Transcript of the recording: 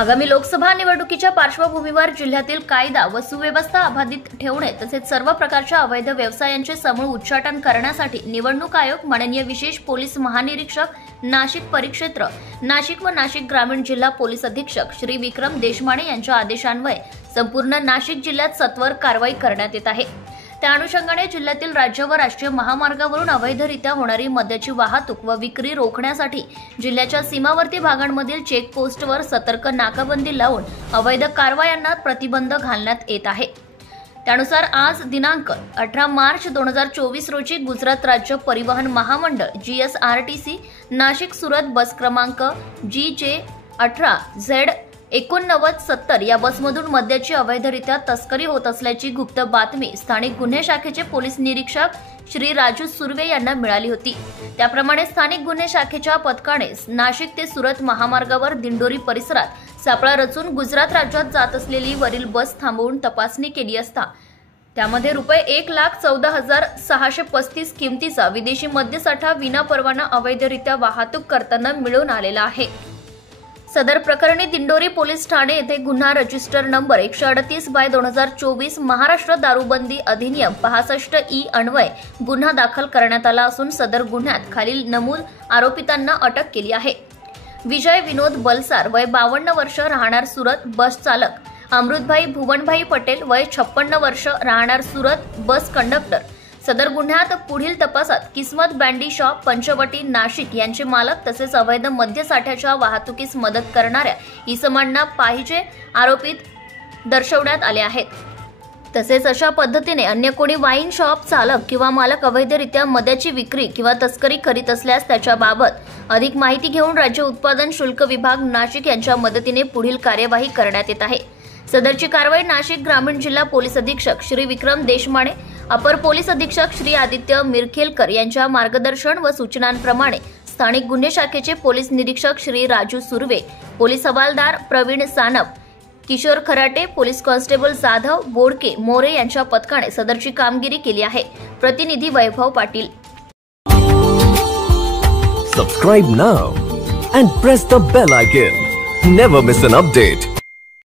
आगामी लोकसभा निवडणुकीच्या पार्श्वभूमीवर जिल्ह्यातील कायदा व सुव्यवस्था अबाधित ठेवणे तसेच सर्व प्रकारच्या अवैध व्यवसायांचे समूळ उच्चाटन करण्यासाठी निवडणूक आयोग माननीय विशेष पोलीस महानिरीक्षक नाशिक परिक्षेत्र नाशिक व नाशिक ग्रामीण जिल्हा पोलीस अधीक्षक श्री विक्रम देशमाने यांच्या आदेशान्वये संपूर्ण नाशिक जिल्ह्यात सत्वर कारवाई करण्यात येत आहे। त्या अनुषंगाने जिल्ह्यातील राज्य व राष्ट्रीय महामार्गावरून अवैधरित्या होणारी मद्याची वाहतूक व विक्री रोखण्यासाठी जिल्ह्याच्या सीमावर्ती भागांमधील चेकपोस्टवर सतर्क नाकाबंदी लावून अवैध कारवायांना प्रतिबंध घालण्यात येत आहे। त्यानुसार आज दिनांक 18 मार्च 2024 रोजी गुजरात राज्य परिवहन महामंडळ GSRTC नाशिक सुरत बस क्रमांक GJ18Z8970 या बसमधून मद्याची अवैधरित्या तस्करी होत असल्याची गुप्त बातमी स्थानिक गुन्हे शाखेचे पोलीस निरीक्षक श्री राजू सुर्वे यांना मिळाली होती। त्याप्रमाणे स्थानिक गुन्हे शाखेच्या पथकाने नाशिक ते सुरत महामार्गावर दिंडोरी परिसरात सापळा रचून गुजरात राज्यात जात असलेली वरील बस थांबवून तपासणी केली असता त्यामध्ये ₹1,14,635 किमतीचा विदेशी मद्यसाठा विनापरवाना अवैधरित्या वाहतूक करताना मिळून आलेला आहे। सदर प्रकरणी दिंडोरी पोलीस ठाणे येथे गुन्हा रजिस्टर नंबर 138/2024 महाराष्ट्र दारूबंदी अधिनियम 65E अन्वये गुन्हा दाखल करण्यात आला असून सदर गुन्ह्यात खालील नमूद आरोपितांना अटक केली आहे। विजय विनोद बलसार वय 52 वर्ष राहणार सुरत बस चालक, अमृतभाई भुवनभाई पटेल वय 56 वर्ष राहणार सुरत बस कंडक्टर। सदर गुन्ह्यात पुढील तपासात किस्मत बँडी शॉप पंचवटी नाशिक यांचे मालक तसेच अवैध मद्यसाठ्याच्या वाहतुकीस मदत करणाऱ्या इसमांना पाहिजे आरोपित दर्शवण्यात आले आहेत। तसेच अशा पद्धतीने अन्य कोणी वाईन शॉप चालक किंवा मालक अवैधरित्या मद्याची विक्री किंवा तस्करी करीत असल्यास त्याच्याबाबत अधिक माहिती घेऊन राज्य उत्पादन शुल्क विभाग नाशिक यांच्या मदतीने पुढील कार्यवाही करण्यात येत आहे। सदरची कारवाई नाशिक ग्रामीण जिल्हा पोलीस अधीक्षक श्री विक्रम देशमाने, अपर पोलीस अधीक्षक श्री आदित्य मिरखेलकर यांच्या मार्गदर्शन व सूचनांप्रमाणे स्थानिक गुन्हे शाखेचे पोलीस निरीक्षक श्री राजू सुर्वे, पोलीस हवालदार प्रवीण सानप, किशोर खराटे, पोलीस कॉन्स्टेबल जाधव बोडके मोरे यांच्या पथकाने सदरची कामगिरी केली आहे। प्रतिनिधी वैभव Patil. Subscribe now and press the bell icon. Never miss an update.